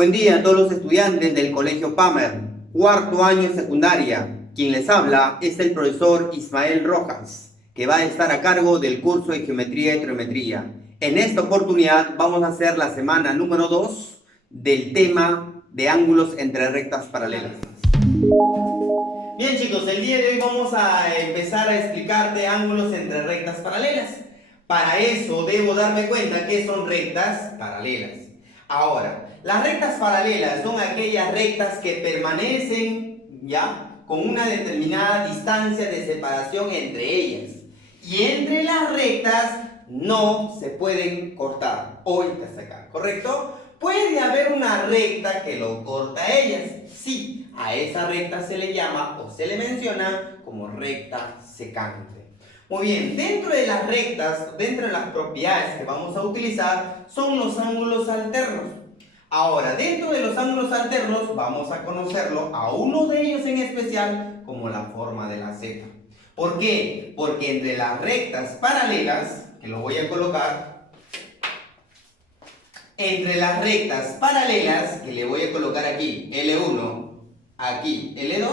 Buen día a todos los estudiantes del Colegio Pamer, cuarto año de secundaria. Quien les habla es el profesor Ismael Rojas, que va a estar a cargo del curso de Geometría y Trigonometría. En esta oportunidad vamos a hacer la semana número 2 del tema de ángulos entre rectas paralelas. Bien chicos, el día de hoy vamos a empezar a explicarte ángulos entre rectas paralelas. Para eso debo darme cuenta que son rectas paralelas. Ahora, las rectas paralelas son aquellas rectas que permanecen ya con una determinada distancia de separación entre ellas. Y entre las rectas no se pueden cortar o intersecar, ¿correcto? Puede haber una recta que lo corta a ellas. Sí, a esa recta se le llama o se le menciona como recta secante. Muy bien, dentro de las rectas, dentro de las propiedades que vamos a utilizar, son los ángulos alternos. Ahora, dentro de los ángulos alternos, vamos a conocerlo a uno de ellos en especial como la forma de la Z. ¿Por qué? Porque entre las rectas paralelas, que lo voy a colocar, entre las rectas paralelas, que le voy a colocar aquí L1, aquí L2,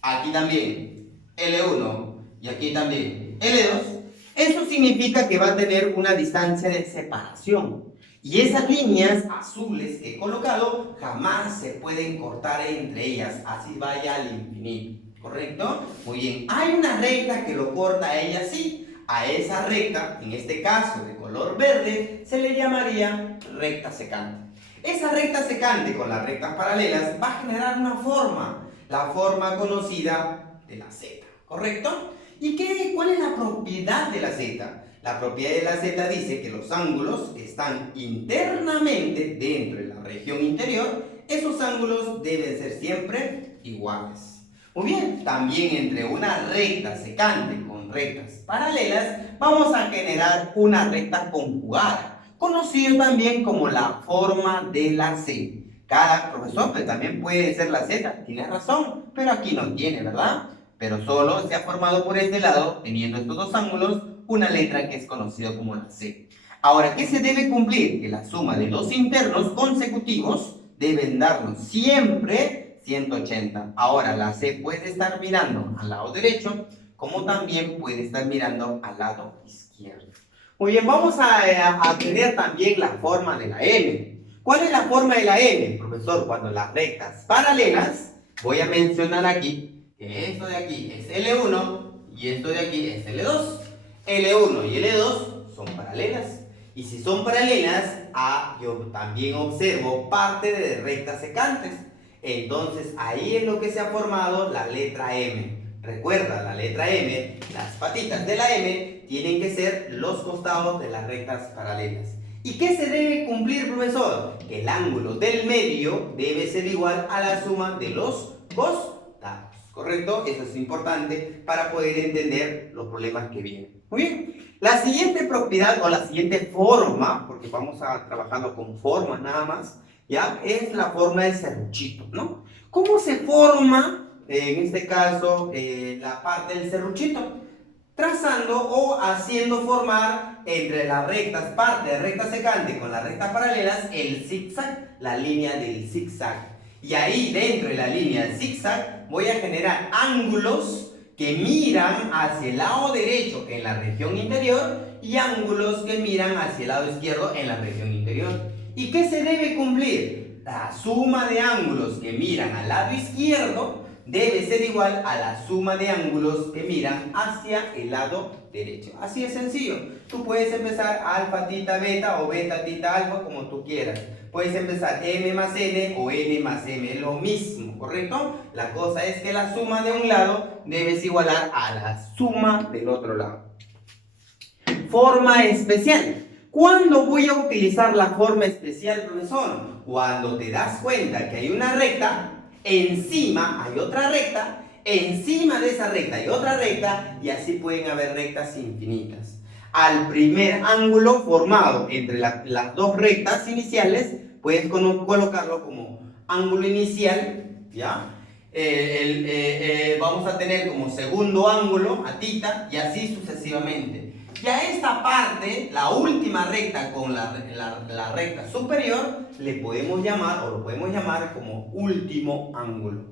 aquí también L1 y aquí también L2, eso significa que va a tener una distancia de separación. Y esas líneas azules que he colocado jamás se pueden cortar entre ellas, así vaya al infinito, ¿correcto? Muy bien, hay una recta que lo corta a ella, sí. A esa recta, en este caso de color verde, se le llamaría recta secante. Esa recta secante con las rectas paralelas va a generar una forma, la forma conocida de la Z, ¿correcto? ¿Y cuál es la propiedad de la Z? La propiedad de la Z dice que los ángulos que están internamente dentro de la región interior, esos ángulos deben ser siempre iguales. Muy bien, también entre una recta secante con rectas paralelas, vamos a generar una recta conjugada, conocido también como la forma de la C. Cada profesor pues, también puede ser la Z, tiene razón, pero aquí no tiene, ¿verdad? Pero solo se ha formado por este lado, teniendo estos dos ángulos, una letra que es conocida como la C. Ahora, ¿qué se debe cumplir? Que la suma de los internos consecutivos deben darnos siempre 180. Ahora, la C puede estar mirando al lado derecho, como también puede estar mirando al lado izquierdo. Muy bien, vamos a tener también la forma de la M. ¿Cuál es la forma de la M, profesor? Cuando las rectas paralelas, voy a mencionar aquí, que esto de aquí es L1 y esto de aquí es L2. L1 y L2 son paralelas. Y si son paralelas, yo también observo parte de rectas secantes. Entonces, ahí es lo que se ha formado la letra M. Recuerda, la letra M, las patitas de la M tienen que ser los costados de las rectas paralelas. ¿Y qué se debe cumplir, profesor? Que el ángulo del medio debe ser igual a la suma de los costados. ¿Correcto? Eso es importante para poder entender los problemas que vienen. Muy bien. La siguiente propiedad o la siguiente forma, porque vamos a trabajarlo con formas nada más, ¿ya? Es la forma del serruchito, ¿no? ¿Cómo se forma, en este caso, la parte del serruchito? Trazando o haciendo formar entre las rectas, parte de recta secante con las rectas paralelas, el zigzag, la línea del zigzag. Y ahí dentro de la línea del zigzag voy a generar ángulos que miran hacia el lado derecho en la región interior y ángulos que miran hacia el lado izquierdo en la región interior. ¿Y qué se debe cumplir? La suma de ángulos que miran al lado izquierdo debe ser igual a la suma de ángulos que miran hacia el lado derecho. Así es sencillo. Tú puedes empezar alfa, tita, beta o beta, tita, alfa, como tú quieras. Puedes empezar m más n o n más m, es lo mismo, ¿correcto? La cosa es que la suma de un lado debes igualar a la suma del otro lado. Forma especial. ¿Cuándo voy a utilizar la forma especial, profesor? Cuando te das cuenta que hay una recta, encima hay otra recta, encima de esa recta hay otra recta, y así pueden haber rectas infinitas. Al primer ángulo formado entre las dos rectas iniciales, puedes colocarlo como ángulo inicial, ¿ya? Vamos a tener como segundo ángulo a tita y así sucesivamente. Ya esta parte, la última recta con la recta superior, le podemos llamar o lo podemos llamar como último ángulo.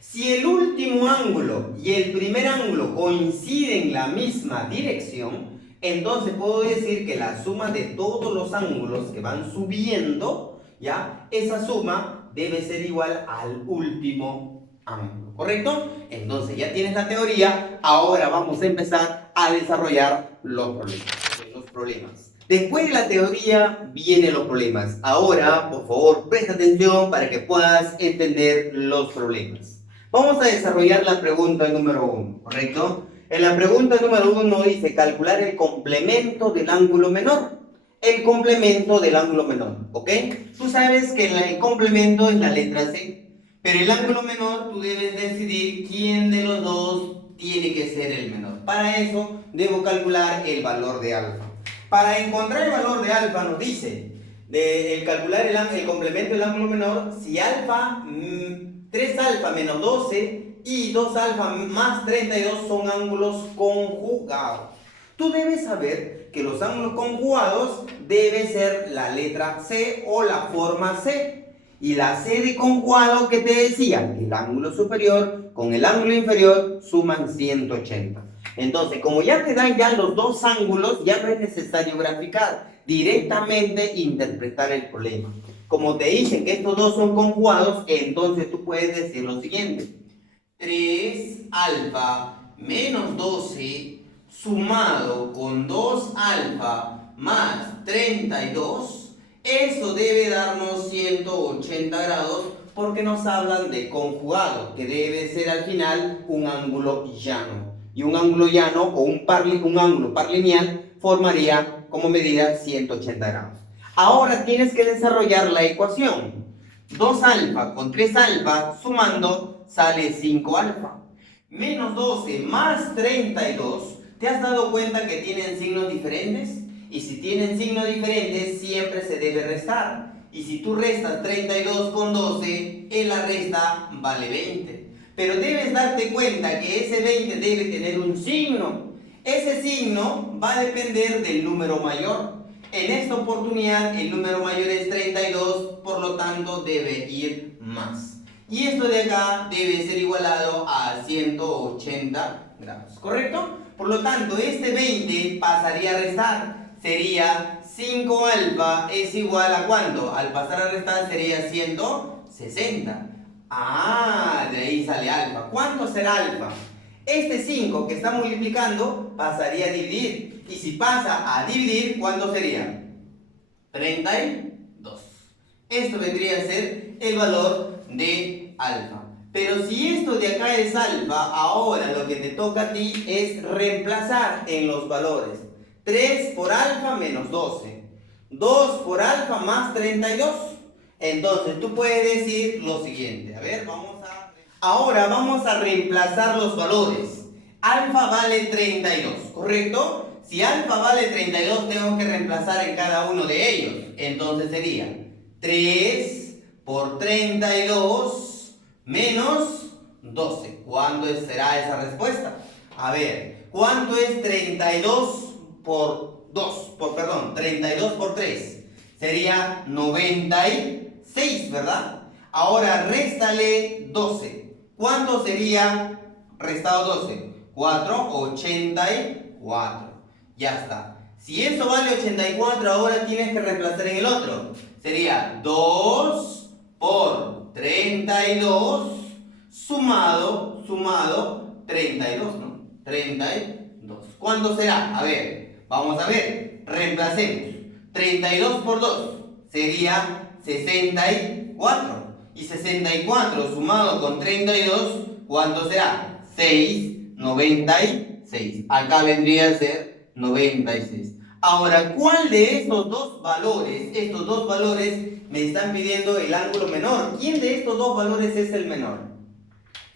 Si el último ángulo y el primer ángulo coinciden en la misma dirección, entonces puedo decir que la suma de todos los ángulos que van subiendo, ¿ya? Esa suma debe ser igual al último ángulo, ¿correcto? Entonces ya tienes la teoría, ahora vamos a empezar a desarrollar los problemas. Después de la teoría vienen los problemas. Ahora, por favor, presta atención para que puedas entender los problemas. Vamos a desarrollar la pregunta número 1, ¿correcto? En la pregunta número 1 dice calcular el complemento del ángulo menor. El complemento del ángulo menor, ¿ok? Tú sabes que el complemento es la letra C, pero el ángulo menor tú debes decidir quién de los dos tiene que ser el menor. Para eso debo calcular el valor de alfa. Para encontrar el valor de alfa nos dice calcular el complemento del ángulo menor si alfa, 3 alfa menos 12 y 2 alfa más 32 son ángulos conjugados. Tú debes saber que los ángulos conjugados deben ser la letra C o la forma C. Y la C de conjugado que te decía, el ángulo superior con el ángulo inferior suman 180. Entonces, como ya te dan ya los dos ángulos, ya no es necesario graficar, directamente interpretar el problema. Como te dicen que estos dos son conjugados, entonces tú puedes decir lo siguiente. 3 alfa menos 12 sumado con 2 alfa más 32, eso debe darnos 180 grados porque nos hablan de conjugado, que debe ser al final un ángulo llano. Y un ángulo llano o un ángulo parlineal formaría como medida 180 grados. Ahora tienes que desarrollar la ecuación. 2 alfa con 3 alfa sumando sale 5 alfa. Menos 12 más 32. ¿Te has dado cuenta que tienen signos diferentes? Y si tienen signos diferentes siempre se debe restar. Y si tú restas 32 con 12, en la resta vale 20. Pero debes darte cuenta que ese 20 debe tener un signo. Ese signo va a depender del número mayor. En esta oportunidad el número mayor es 32, por lo tanto debe ir más. Y esto de acá debe ser igualado a 180 grados, ¿correcto? Por lo tanto, este 20 pasaría a restar. Sería 5 alfa es igual a ¿cuánto? Al pasar a restar sería 160. Ah, de ahí sale alfa. ¿Cuánto será alfa? Este 5 que está multiplicando pasaría a dividir. Y si pasa a dividir, ¿cuánto sería? 32. Esto vendría a ser el valor de alfa. Pero si esto de acá es alfa, ahora lo que te toca a ti es reemplazar en los valores. 3 por alfa menos 12. 2 por alfa más 32. Entonces tú puedes decir lo siguiente. A ver, ahora vamos a reemplazar los valores. Alfa vale 32, ¿correcto? Si alfa vale 32, tengo que reemplazar en cada uno de ellos. Entonces sería 3 por 32 menos 12. ¿Cuánto será esa respuesta? A ver, ¿cuánto es 32 por 2? 32 por 3. Sería 96, ¿verdad? Ahora réstale 12. ¿Cuánto sería restado 12? 84. Ya está. Si eso vale 84, ahora tienes que reemplazar en el otro. Sería 2 por 32 sumado 32, ¿no? 32. ¿Cuánto será? A ver, vamos a ver. Reemplacemos. 32 por 2 sería 64. Y 64 sumado con 32, ¿cuánto será? 96. Acá vendría a ser 96. Ahora, ¿cuál de estos dos valores me están pidiendo el ángulo menor? ¿Quién de estos dos valores es el menor?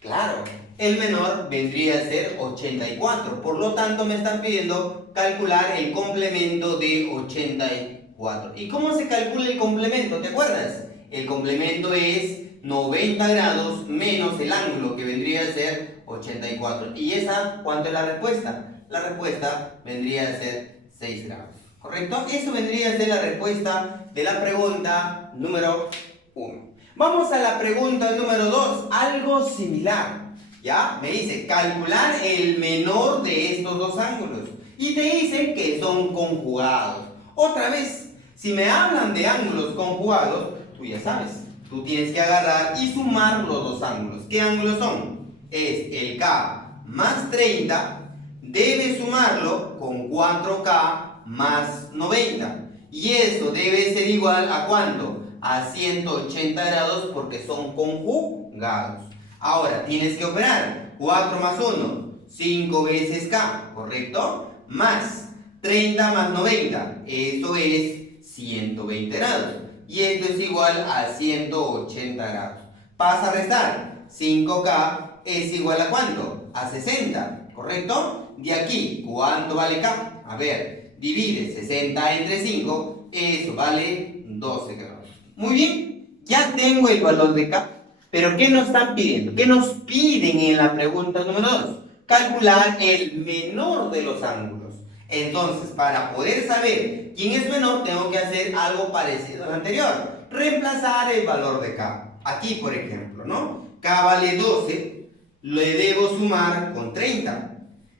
Claro, el menor vendría a ser 84. Por lo tanto, me están pidiendo calcular el complemento de 84. ¿Y cómo se calcula el complemento? ¿Te acuerdas? El complemento es 90 grados menos el ángulo, que vendría a ser 84. ¿Y esa cuánto es la respuesta? La respuesta vendría a ser 6 grados. ¿Correcto? Eso vendría a ser la respuesta de la pregunta número 1. Vamos a la pregunta número 2, algo similar. ¿Ya? Me dice calcular el menor de estos dos ángulos. Y te dicen que son conjugados. Otra vez, si me hablan de ángulos conjugados, tú ya sabes, tú tienes que agarrar y sumar los dos ángulos. ¿Qué ángulos son? Es el K más 30, debe sumarlo con 4K más 90. Y eso debe ser igual a ¿cuánto? A 180 grados porque son conjugados. Ahora, tienes que operar 4 más 1, 5 veces K, ¿correcto? Más 30 más 90, eso es 120 grados. Y esto es igual a 180 grados. Pasa a restar, 5K es igual a ¿cuánto? A 60, ¿correcto? De aquí, ¿cuánto vale K? A ver, divide 60 entre 5, eso vale 12 grados. Muy bien, ya tengo el valor de K. Pero ¿qué nos están pidiendo? ¿Qué nos piden en la pregunta número 2? Calcular el menor de los ángulos. Entonces, para poder saber quién es menor, tengo que hacer algo parecido al anterior. Reemplazar el valor de K. Aquí, por ejemplo, ¿no? K vale 12, le debo sumar con 30.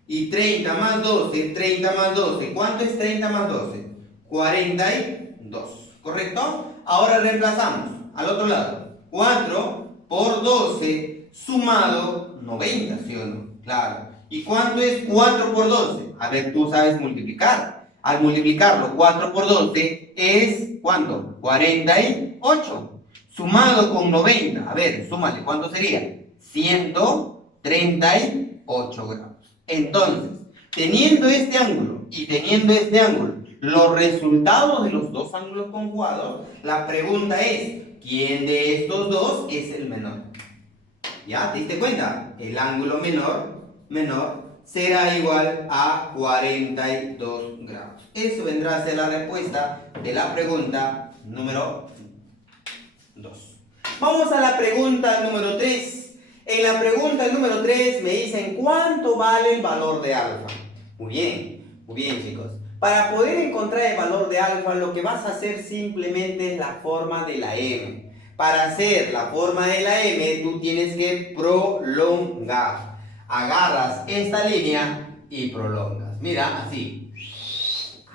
Y 30 más 12, 30 más 12. ¿Cuánto es 30 más 12? 42. ¿Correcto? Ahora reemplazamos al otro lado. 4 por 12 sumado 90, ¿sí o no? Claro. ¿Y cuánto es 4 por 12? A ver, tú sabes multiplicar. Al multiplicarlo 4 por 12 es, ¿cuánto? 48. Sumado con 90. A ver, súmale, ¿cuánto sería? 138 grados. Entonces, teniendo este ángulo y teniendo este ángulo, los resultados de los dos ángulos conjugados, la pregunta es, ¿quién de estos dos es el menor? ¿Ya? ¿Te diste cuenta? El ángulo menor será igual a 42 grados. Eso vendrá a ser la respuesta de la pregunta número 2. Vamos a la pregunta número 3. En la pregunta número 3 me dicen ¿cuánto vale el valor de alfa? Muy bien chicos. Para poder encontrar el valor de alfa, lo que vas a hacer simplemente es la forma de la m. Para hacer la forma de la m, tú tienes que prolongar. Agarras esta línea y prolongas. Mira, así.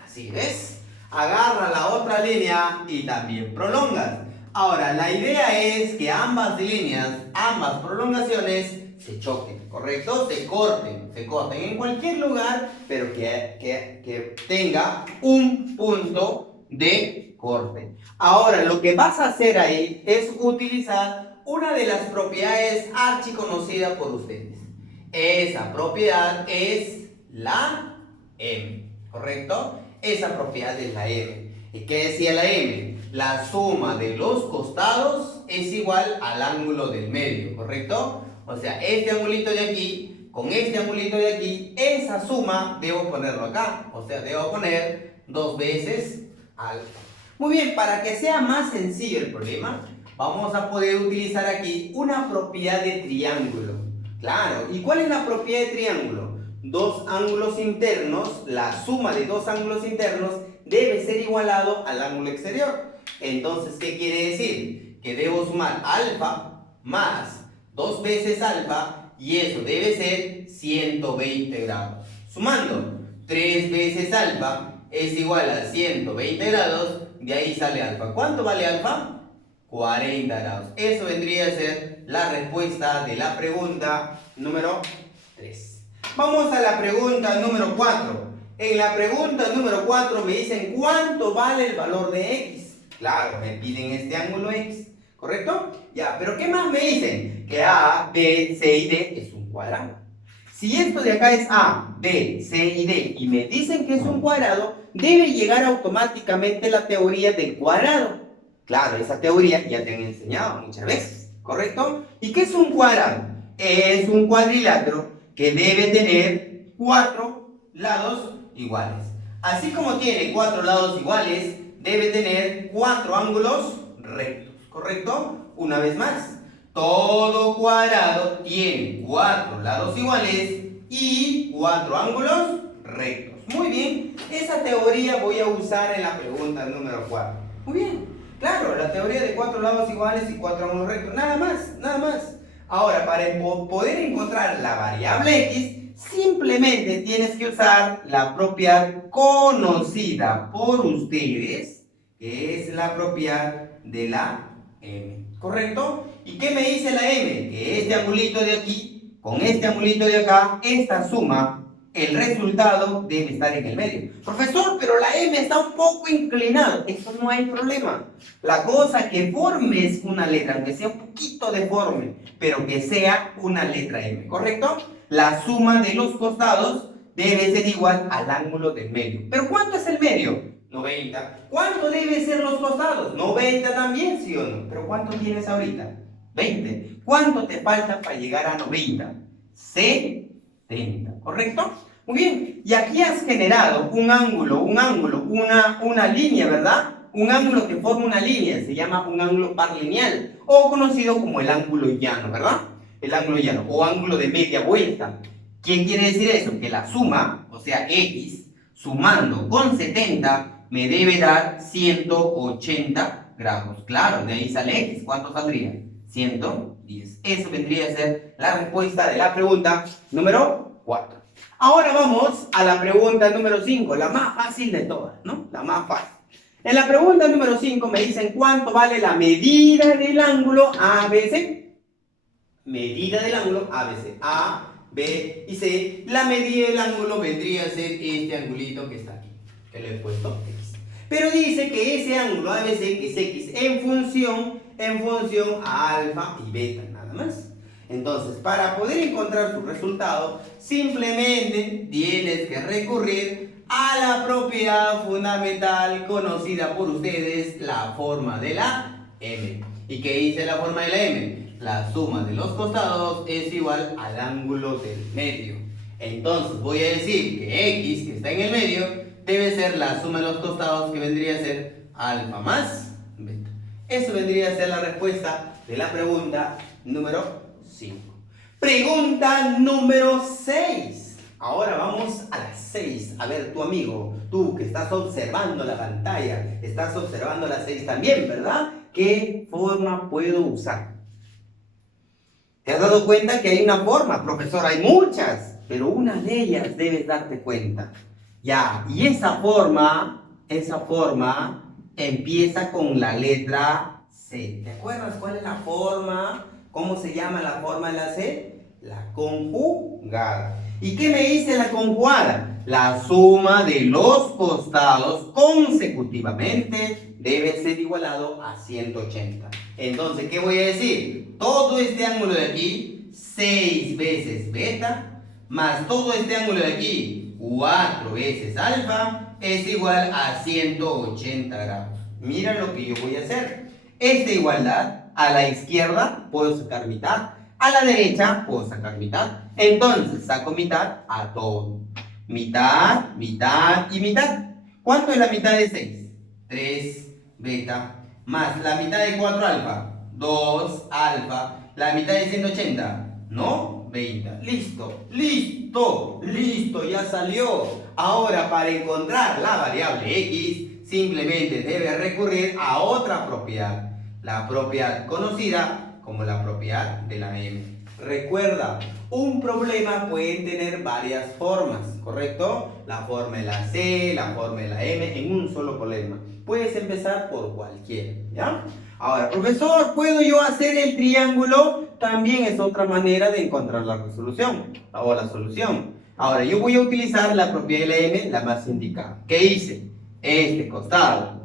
Así, ¿ves? Agarra la otra línea y también prolongas. Ahora, la idea es que ambas líneas, ambas prolongaciones, se choquen, ¿correcto? Se corten en cualquier lugar, pero que tenga un punto de corte. Ahora, lo que vas a hacer ahí es utilizar una de las propiedades archiconocidas por ustedes. Esa propiedad es la m, ¿correcto? Esa propiedad es la m. ¿Y qué decía la m? La suma de los costados es igual al ángulo del medio, ¿correcto? O sea, este angulito de aquí con este angulito de aquí, esa suma debo ponerlo acá. O sea, debo poner 2 veces alfa. Muy bien, para que sea más sencillo el problema, vamos a poder utilizar aquí una propiedad de triángulo. Claro, ¿y cuál es la propiedad de triángulo? Dos ángulos internos, la suma de dos ángulos internos debe ser igualado al ángulo exterior. Entonces, ¿qué quiere decir? Que debo sumar alfa más 2 veces alfa y eso debe ser 120 grados. Sumando 3 veces alfa es igual a 120 grados, de ahí sale alfa. ¿Cuánto vale alfa? 40 grados. Eso vendría a ser la respuesta de la pregunta número 3. Vamos a la pregunta número 4. En la pregunta número 4 me dicen ¿cuánto vale el valor de x? Claro, me piden este ángulo x, ¿correcto? Ya, pero ¿qué más me dicen? Que A, B, C y D es un cuadrado. Si esto de acá es A, B, C y D y me dicen que es un cuadrado, debe llegar automáticamente la teoría del cuadrado. Claro, esa teoría ya te han enseñado muchas veces, ¿correcto? ¿Y qué es un cuadrado? Es un cuadrilátero que debe tener 4 lados iguales. Así como tiene 4 lados iguales, debe tener 4 ángulos rectos, ¿correcto? Una vez más, todo cuadrado tiene 4 lados iguales y 4 ángulos rectos. Muy bien, esa teoría voy a usar en la pregunta número 4. Muy bien, claro, la teoría de 4 lados iguales y 4 ángulos rectos. Nada más, nada más. Ahora, para poder encontrar la variable x, simplemente tienes que usar la propiedad conocida por ustedes, que es la propiedad de la m. ¿Correcto? ¿Y qué me dice la m? Que este angulito de aquí, con este angulito de acá, esta suma, el resultado debe estar en el medio. Profesor, pero la m está un poco inclinada. Eso no hay problema. La cosa que formes una letra, aunque sea un poquito deforme, pero que sea una letra m, ¿correcto? La suma de los costados debe ser igual al ángulo del medio. ¿Pero cuánto es el medio? 90. ¿Cuánto deben ser los costados? 90 también, ¿sí o no? ¿Pero cuánto tienes ahorita? 20. ¿Cuánto te falta para llegar a 90? 70, ¿correcto? Muy bien, y aquí has generado un ángulo, una línea, ¿verdad? Un ángulo que forma una línea, se llama un ángulo par lineal, o conocido como el ángulo llano, ¿verdad? El ángulo llano, o ángulo de media vuelta. ¿Qué quiere decir eso? Que la suma, o sea, x, sumando con 70, me debe dar 180 grados. Claro, de ahí sale x, ¿cuánto saldría? 110. Eso vendría a ser la respuesta de la pregunta número 4. Ahora vamos a la pregunta número 5, la más fácil de todas, ¿no? La más fácil. En la pregunta número 5 me dicen cuánto vale la medida del ángulo ABC. Medida del ángulo ABC. A, B y C. La medida del ángulo vendría a ser este angulito que está aquí, que le he puesto X. Pero dice que ese ángulo ABC, que es X, en función a alfa y beta, nada más. Entonces, para poder encontrar su resultado, simplemente tienes que recurrir a la propiedad fundamental conocida por ustedes, la forma de la m. ¿Y qué dice la forma de la m? La suma de los costados es igual al ángulo del medio. Entonces, voy a decir que x, que está en el medio, debe ser la suma de los costados, que vendría a ser alfa más beta. Eso vendría a ser la respuesta de la pregunta número 5. Pregunta número 6. Ahora vamos a las 6. A ver, tu amigo, tú que estás observando la pantalla, estás observando las 6 también, ¿verdad? ¿Qué forma puedo usar? ¿Te has dado cuenta que hay una forma? Profesor, hay muchas, pero una de ellas debes darte cuenta. Ya, y esa forma empieza con la letra C. ¿Te acuerdas cuál es la forma? ¿Cómo se llama la forma de la C? La conjugada. ¿Y qué me dice la conjugada? La suma de los costados consecutivamente debe ser igualado a 180. Entonces, ¿qué voy a decir? Todo este ángulo de aquí, 6 veces beta, más todo este ángulo de aquí, 4 veces alfa, es igual a 180 grados. Mira lo que yo voy a hacer. Esta igualdad, a la izquierda puedo sacar mitad, a la derecha puedo sacar mitad. Entonces saco mitad a todo. Mitad, mitad y mitad. ¿Cuánto es la mitad de 6? 3 beta. Más la mitad de 4 alfa. 2 alfa. La mitad de 180. ¿No? 20. Listo, listo, listo, ya salió. Ahora, para encontrar la variable x, simplemente debe recurrir a otra propiedad. La propiedad conocida como la propiedad de la m. Recuerda, un problema puede tener varias formas, ¿correcto? La forma de la C, la forma de la M, en un solo problema. Puedes empezar por cualquiera, ¿ya? Ahora, profesor, ¿puedo yo hacer el triángulo? También es otra manera de encontrar la resolución o la solución. Ahora, yo voy a utilizar la propiedad de la M, la más indicada. ¿Qué hice? Este costado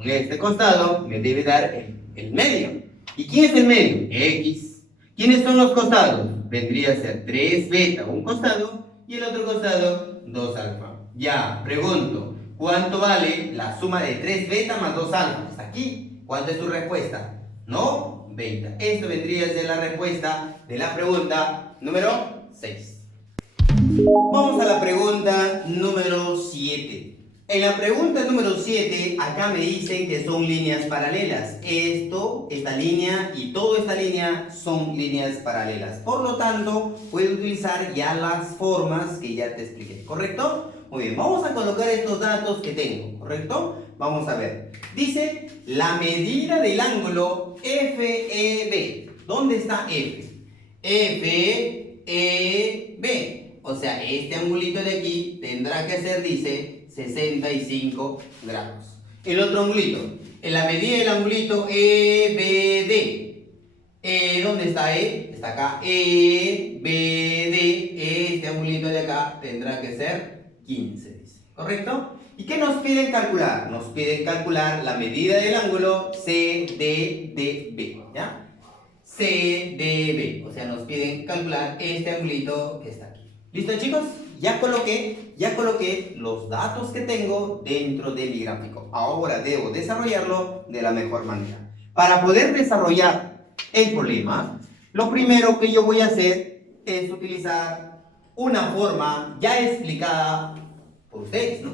me debe dar el medio. ¿Y quién es el medio? X. ¿Quiénes son los costados? Vendría a ser 3 beta, un costado, y el otro costado, 2 alfa. Ya, pregunto, ¿cuánto vale la suma de 3 beta más 2 alfa? Está aquí. ¿Cuánto es tu respuesta? ¿No? 20. Esto vendría a ser la respuesta de la pregunta número 6. Vamos a la pregunta número 7. En la pregunta número 7, acá me dicen que son líneas paralelas. Esta línea y toda esta línea son líneas paralelas. Por lo tanto, puedo utilizar ya las formas que ya te expliqué, ¿correcto? Muy bien, vamos a colocar estos datos que tengo, ¿correcto? Vamos a ver. Dice la medida del ángulo FEB. ¿Dónde está F? FEB. O sea, este angulito de aquí tendrá que ser, dice, 65 grados. El otro angulito, en la medida del angulito EBD. ¿Dónde está E? Está acá. EBD. Este angulito de acá tendrá que ser 15, dice. ¿Correcto? ¿Y qué nos piden calcular? Nos piden calcular la medida del ángulo CDDB. ¿Ya? CDB. O sea, nos piden calcular este angulito que está aquí. ¿Listo, chicos? Ya coloqué los datos que tengo dentro de mi gráfico. Ahora debo desarrollarlo de la mejor manera. Para poder desarrollar el problema, lo primero que yo voy a hacer es utilizar una forma ya explicada por ustedes, ¿no?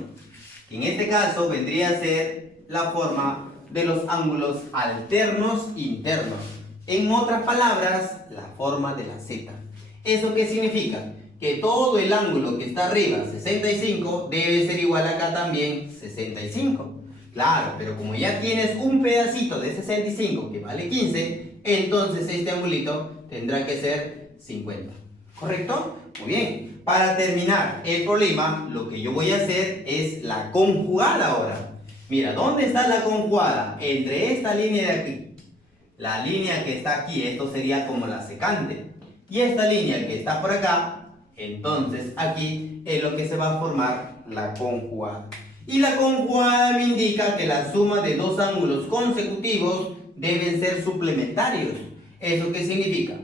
En este caso vendría a ser la forma de los ángulos alternos internos. En otras palabras, la forma de la Z. ¿Eso qué significa? Que todo el ángulo que está arriba, 65, debe ser igual acá también 65. Claro, pero como ya tienes un pedacito de 65 que vale 15, entonces este angulito tendrá que ser 50. ¿Correcto? Muy bien. Para terminar el problema, lo que yo voy a hacer es la conjugada ahora. Mira, ¿dónde está la conjugada? Entre esta línea de aquí. La línea que está aquí, esto sería como la secante. Y esta línea que está por acá, entonces aquí es lo que se va a formar la conjugada. Y la conjugada me indica que la suma de dos ángulos consecutivos deben ser suplementarios. ¿Eso qué significa?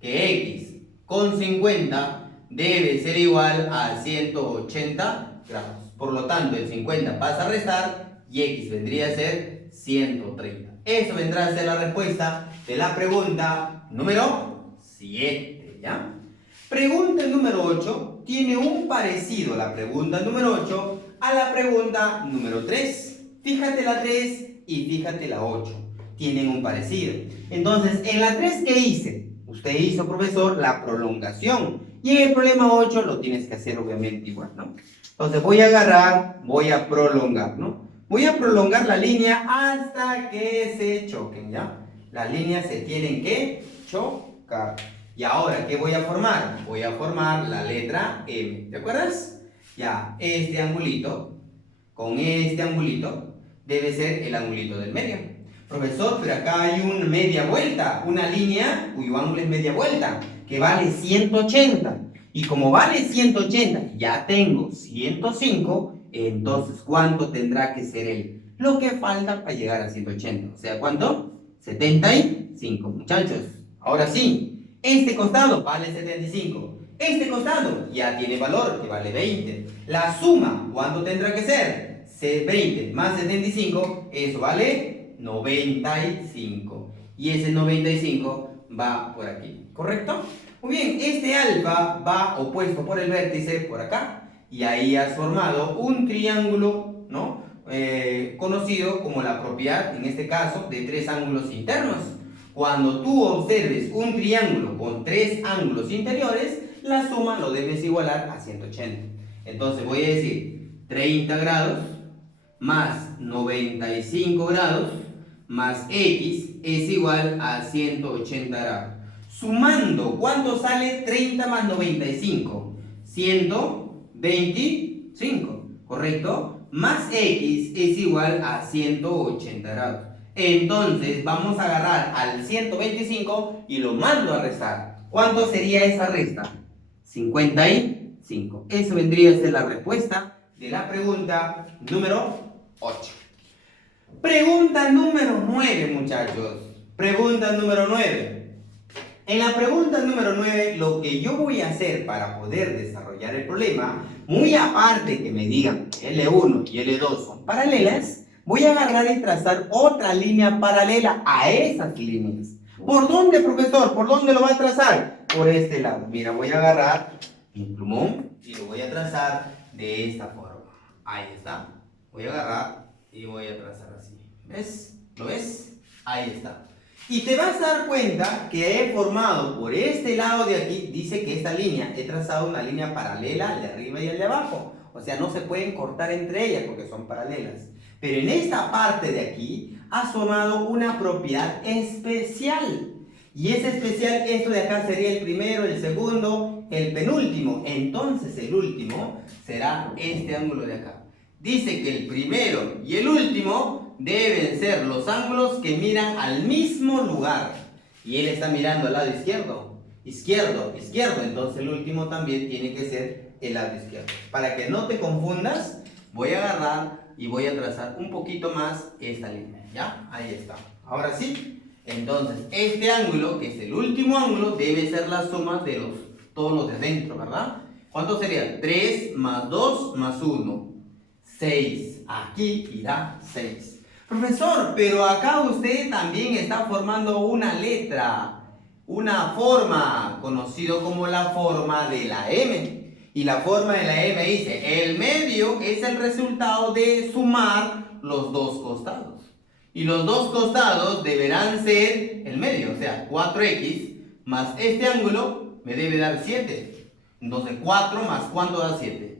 Que X con 50 debe ser igual a 180 grados. Por lo tanto, el 50 pasa a restar y X vendría a ser 130. Eso vendrá a ser la respuesta de la pregunta número 7, ¿ya? Pregunta número 8 tiene un parecido, la pregunta número 8, a la pregunta número 3. Fíjate la 3 y fíjate la 8. Tienen un parecido. Entonces, en la 3, ¿qué hice? Usted hizo, profesor, la prolongación. Y en el problema 8 lo tienes que hacer obviamente igual, ¿no? Entonces voy a agarrar, voy a prolongar, ¿no? Voy a prolongar la línea hasta que se choquen, ¿ya? Las líneas se tienen que chocar. Y ahora, ¿qué voy a formar? Voy a formar la letra M. ¿Te acuerdas? Ya, este angulito con este angulito debe ser el angulito del medio. Profesor, pero acá hay una media vuelta, una línea cuyo ángulo es media vuelta, que vale 180. Y como vale 180, ya tengo 105, entonces, ¿cuánto tendrá que ser él? Lo que falta para llegar a 180. O sea, ¿cuánto? 75, muchachos. Ahora sí. Este costado vale 75. Este costado ya tiene valor, que vale 20. La suma, ¿cuánto tendrá que ser? 20 más 75, eso vale 95. Y ese 95 va por aquí, ¿correcto? Muy bien, este alfa va opuesto por el vértice por acá. Y ahí has formado un triángulo, ¿no? Conocido como la propiedad, en este caso, de tres ángulos internos. Cuando tú observes un triángulo con tres ángulos interiores, la suma lo debes igualar a 180. Entonces voy a decir 30 grados más 95 grados más X es igual a 180 grados. Sumando, ¿cuánto sale 30 más 95? 125, ¿correcto? Más X es igual a 180 grados. Entonces vamos a agarrar al 125 y lo mando a restar. ¿Cuánto sería esa resta? 55. Eso vendría a ser la respuesta de la pregunta número 8. Pregunta número 9, muchachos. Pregunta número 9. En la pregunta número 9, lo que yo voy a hacer para poder desarrollar el problema, muy aparte que me digan que L1 y L2 son paralelas, voy a agarrar y trazar otra línea paralela a esas líneas. ¿Por dónde, profesor? ¿Por dónde lo va a trazar? Por este lado. Mira, voy a agarrar mi plumón y lo voy a trazar de esta forma. Ahí está. Voy a agarrar y voy a trazar así. ¿Ves? ¿Lo ves? Ahí está. Y te vas a dar cuenta que he formado por este lado de aquí, dice que esta línea, he trazado una línea paralela al de arriba y al de abajo. O sea, no se pueden cortar entre ellas porque son paralelas. Pero en esta parte de aquí has formado una propiedad especial. Y es especial, esto de acá sería el primero, el segundo, el penúltimo. Entonces el último será este ángulo de acá. Dice que el primero y el último deben ser los ángulos que miran al mismo lugar. Y él está mirando al lado izquierdo. Izquierdo, izquierdo. Entonces el último también tiene que ser el lado izquierdo. Para que no te confundas, voy a agarrar y voy a trazar un poquito más esta línea. ¿Ya? Ahí está. Ahora sí. Entonces, este ángulo, que es el último ángulo, debe ser la suma de todos los de adentro, ¿verdad? ¿Cuánto sería? 3 más 2 más 1. 6. Aquí irá 6. Profesor, pero acá usted también está formando una letra, una forma, conocido como la forma de la M. Y la forma de la M dice, el medio es el resultado de sumar los dos costados. Y los dos costados deberán ser el medio, o sea, 4x más este ángulo me debe dar 7. Entonces 4 más ¿cuánto da 7?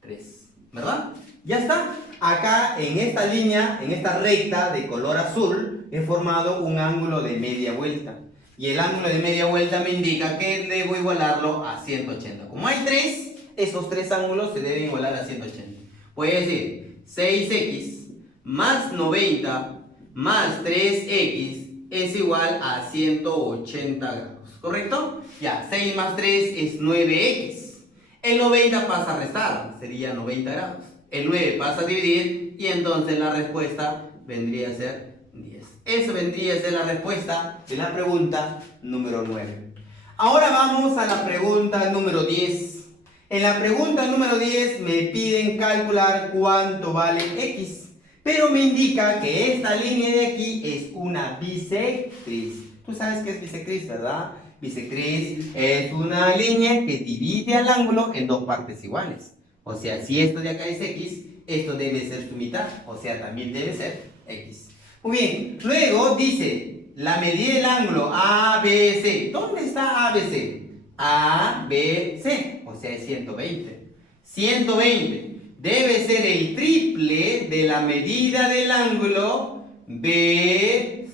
3, ¿verdad? Ya está. Acá en esta línea, en esta recta de color azul, he formado un ángulo de media vuelta. Y el ángulo de media vuelta me indica que debo igualarlo a 180. Como hay 3, esos 3 ángulos se deben igualar a 180. Voy a decir 6x más 90 más 3x es igual a 180 grados, ¿correcto? Ya, 6 más 3 es 9x. El 90 pasa a restar, sería 90 grados. El 9 pasa a dividir y entonces la respuesta vendría a ser 10. Eso vendría a ser la respuesta de la pregunta número 9. Ahora vamos a la pregunta número 10. En la pregunta número 10 me piden calcular cuánto vale x. Pero me indica que esta línea de aquí es una bisectriz. Tú sabes qué es bisectriz, ¿verdad? Bisectriz es una línea que divide al ángulo en dos partes iguales. O sea, si esto de acá es x, esto debe ser su mitad. O sea, también debe ser x. Muy bien, luego dice la medida del ángulo ABC. ¿Dónde está ABC? ABC, o sea, es 120. 120. Debe ser el triple de la medida del ángulo BCD.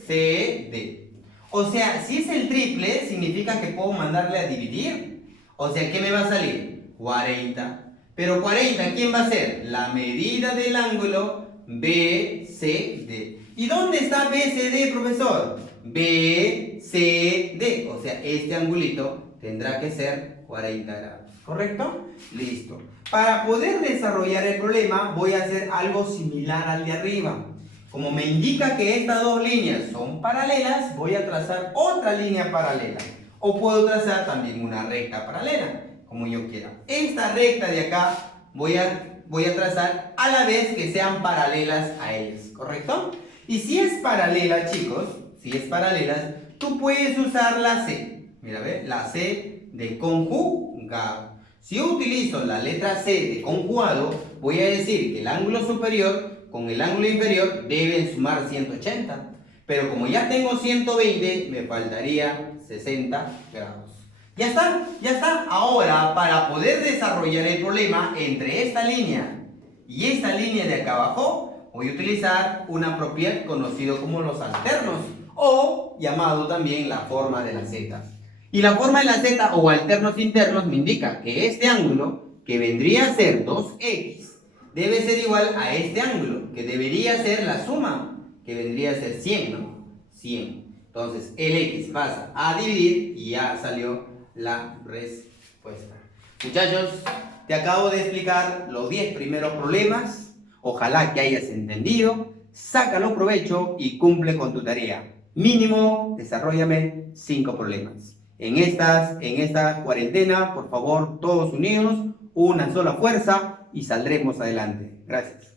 O sea, si es el triple, significa que puedo mandarle a dividir. O sea, ¿qué me va a salir? 40. Pero 40, ¿quién va a ser? La medida del ángulo BCD. ¿Y dónde está BCD, profesor? BCD. O sea, este angulito tendrá que ser 40 grados. ¿Correcto? Listo. Para poder desarrollar el problema voy a hacer algo similar al de arriba. Como me indica que estas dos líneas son paralelas, voy a trazar otra línea paralela. O puedo trazar también una recta paralela, como yo quiera. Esta recta de acá voy a trazar a la vez que sean paralelas a ellas, ¿correcto? Y si es paralela, chicos, si es paralela, tú puedes usar la C. Mira, ¿ve? La C de conjugado. Si yo utilizo la letra C de conjugado, voy a decir que el ángulo superior con el ángulo inferior deben sumar 180. Pero como ya tengo 120, me faltaría 60 grados. Ya está, ya está. Ahora, para poder desarrollar el problema entre esta línea y esta línea de acá abajo, voy a utilizar una propiedad conocida como los alternos, o llamado también la forma de la Z. Y la forma de la Z o alternos internos me indica que este ángulo, que vendría a ser 2x, debe ser igual a este ángulo, que debería ser la suma, que vendría a ser 100, ¿no? 100. Entonces, el x pasa a dividir y ya salió la respuesta. Muchachos, te acabo de explicar los 10 primeros problemas. Ojalá que hayas entendido. Sácalo provecho y cumple con tu tarea. Mínimo, desarróllame 5 problemas. En esta cuarentena, por favor, todos unidos, una sola fuerza y saldremos adelante. Gracias.